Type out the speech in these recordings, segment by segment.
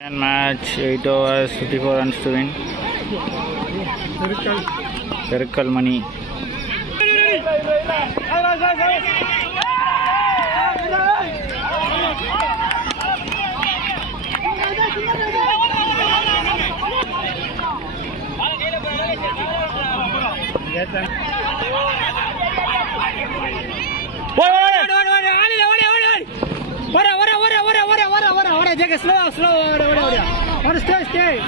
Match 8 overs 54 runs to win. Circle money. Slow. Stay.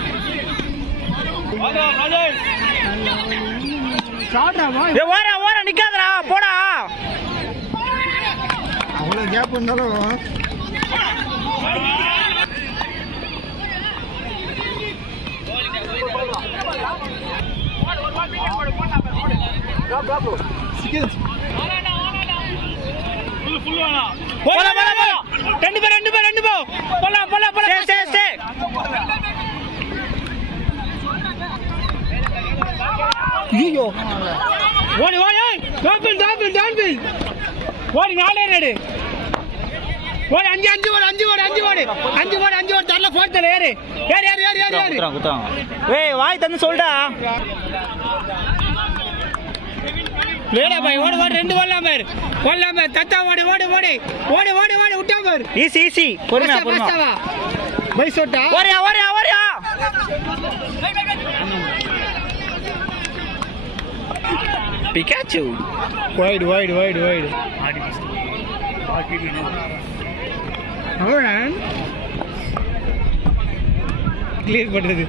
ஓர நிக்காதடா போடா. அவ்வளவு கேப் இருந்தாலும் ரெண்டு பேர் போலாம் ஸ்டே ஐயோ ஓடி டால்பின் ஓடி நாலே ரெடி ஓடி அஞ்சு ஓடி தரல போர்த்தல ஏறு குத்தாங்க ஏய் வாய் தந்து சொல்டா லேடா பாய் ஓடு ரெண்டு போடலாம் பேர் தத்தா ஓடி விட்டா பேர் ஈஸி பொறுமையா பை சோட்டா ஓரியா Pikachu wide அவன் கிளியர் பண்றது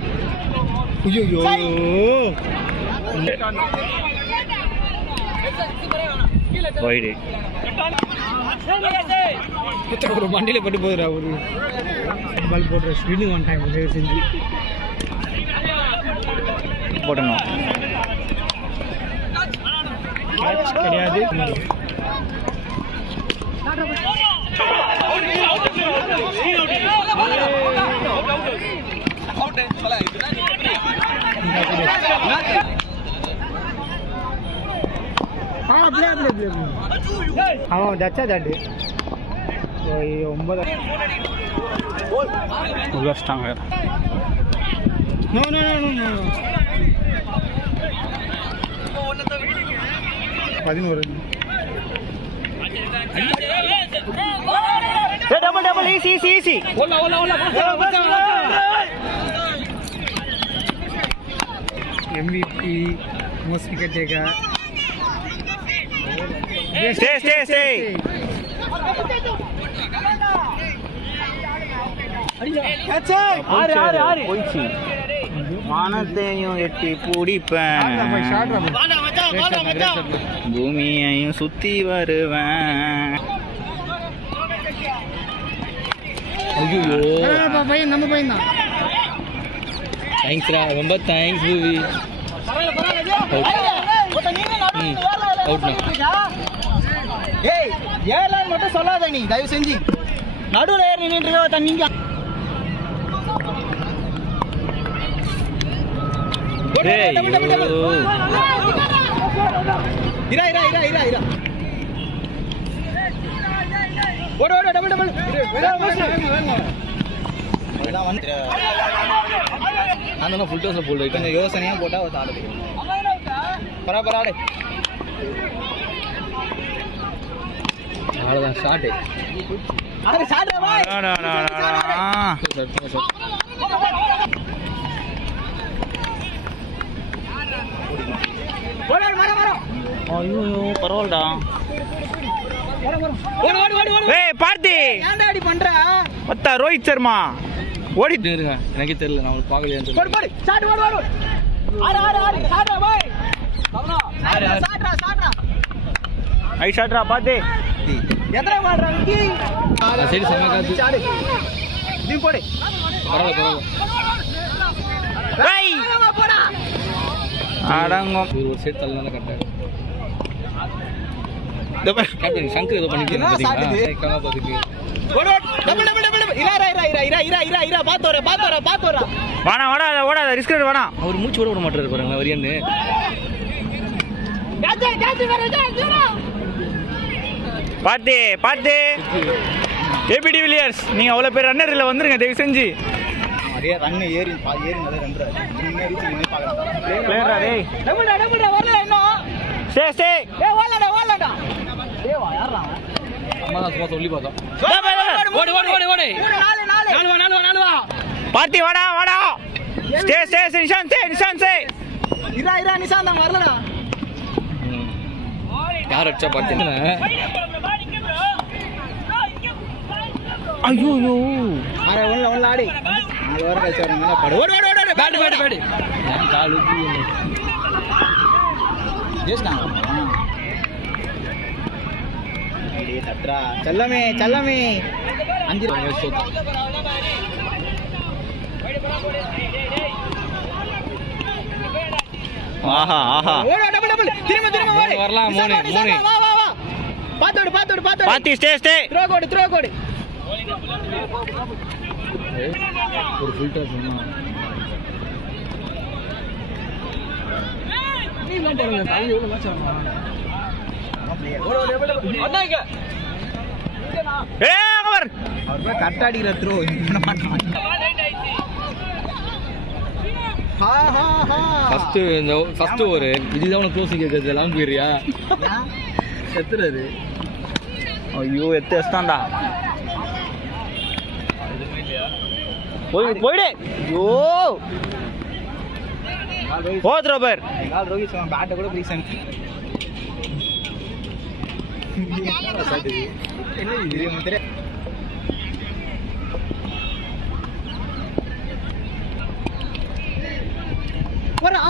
ஐயோ wide ஒரு மண்டியில பட்டு போகுதுடா ஒரு பால் போடுற ஸ்பின் ஒன் டைம் செஞ்சு போடணும் கிடையாது அவன் தச்சா தாண்டு 9 உள்ளஸ்டாங்க no 11 double easy MVP most wicket taker stay போயிச்சு வானத்தையும் எட்டி பிடிப்பேன் பூமியையும் சுத்தி வருவேன் பையன் நம்ம பையன் தான் தேங்க்ஸ்ரா ரொம்ப தேங்க்ஸ் பூவி ஏய் ஏர்லைன் மட்டும் சொல்லாத நீ தயவு செஞ்சு நடுவில் ஏறி நின்றுட்டு தண்ணிங்க இரா ஓடு டபுள் அந்த ஃபுல் டோஸ்ல போல் கொஞ்சம் யோசனையா போட்டா ஒரு ஆடுது பராபராடே அவ்வளோதான் ஷார்ட் அரே ஷாட் பாய் ஐயோ பரவாயில்லடா ஏய் பார்த்தி ஏன்டா அடி பண்ற பத்தா ரோஹித் சர்மா ஓடிட்டு இருங்க எனக்கே தெரியல நான் பார்க்கலையான்னு போடு ஷாட் ஓடு ஆறு ஷாட் பாய் ஷாட்ரா ஐ ஷாட்ரா பார்த்தி எத்தனை மாட்றா விக்கி சரி சமகாத்து ஷாட் நீ போடு பரவாயில்ல ஏய் போடா அடங்கும் ஒரு செட் தள்ளனால கரெக்டா கேப்டன் சங்கர் ஏதோ பண்ணிட்டு பாத்தீங்களா பாத்துக்கு ஓடு டபுள் இரா பாத்து வர ஓடாத ரிஸ்க் எடு வேணாம் அவர் மூச்சு விட மாட்டாரு பாருங்க வரியன்னு பார்த்து ஏபி டிவிலியர்ஸ் நீங்கள் அவ்வளோ பேர் ரன்னர் இல்லை வந்துருங்க தயவு செஞ்சு நிறைய ரன் ஏறி நல்லா ரன் பிளேயரா டேய் டபுள்டா வரல இன்னும் ஸ்டே ஏய் ஓடலடா டேய் வா யாரா அம்மா தான் சும்மா சொல்லி பார்த்தோம் ஓடு ஓடு 4 வா பார்த்தி வாடா ஸ்டே நிஷாந்த் இரா நிஷாந்த் அங்க வரலடா யார் அடிச்சா பார்த்தீங்கன்னா ஐயோ அரே ஒண்ணு ஆடி 4 வாரம் கழிச்சு வரங்க படு ஓடு பேட் நான் கால் ஊத்தி ஜெஸ்னா டேய் தட்ரா செல்லமே 5 ஆஹா ஓடு டபுள் திரும்ப ஓடு வரலாம் 3 வா பாத்தோடு பார்த்தி ஸ்டே த்ரோ கோடு ஒரு ஃபுல் டாஸ் சொன்னா நீ எல்லாம் போறங்க தாய் எவ்வளவு மேட்ச் ஓடு அண்ணாங்க கவர் அவர் கட் அடிக்கிற த்ரோ பண்ண மாட்டான் ஃபர்ஸ்ட் ஓவர் இதுதான் உனக்கு க்ளோசிங் கேட்கறது எல்லாம் போயிடுறியா செத்துறாரு ஐயோ எத்தாண்டா போயிடு ஐயோ போத் ரோபர் ரோஹித் சர்மா பேட்டை கூட பிரீசன் என்ன இது முத்திர வரா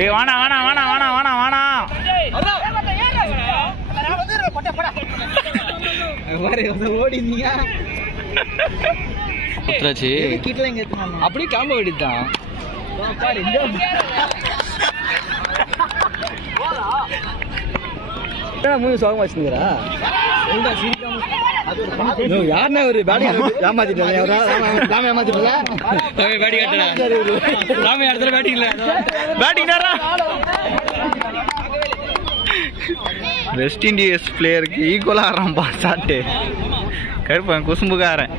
ஏய் வாணா ஓடிந்தீங்க குத்துறாச்சு கிட்டல எங்க ஏத்துனாங்க அப்படியே காம்ப வேண்டியதுதான் பாரு எங்க மூணு சோகமா வச்சுங்கிறா யாருன்னா ஒரு பேட்டிங் ஏமாத்திட்டல பேட்டிங் இல்ல வெஸ்ட் இண்டீஸ் பிளேயருக்கு ஈக்குவலா ஆடுறான்பா ஷாட்டு கருப்பன் குசும்புக்காரன்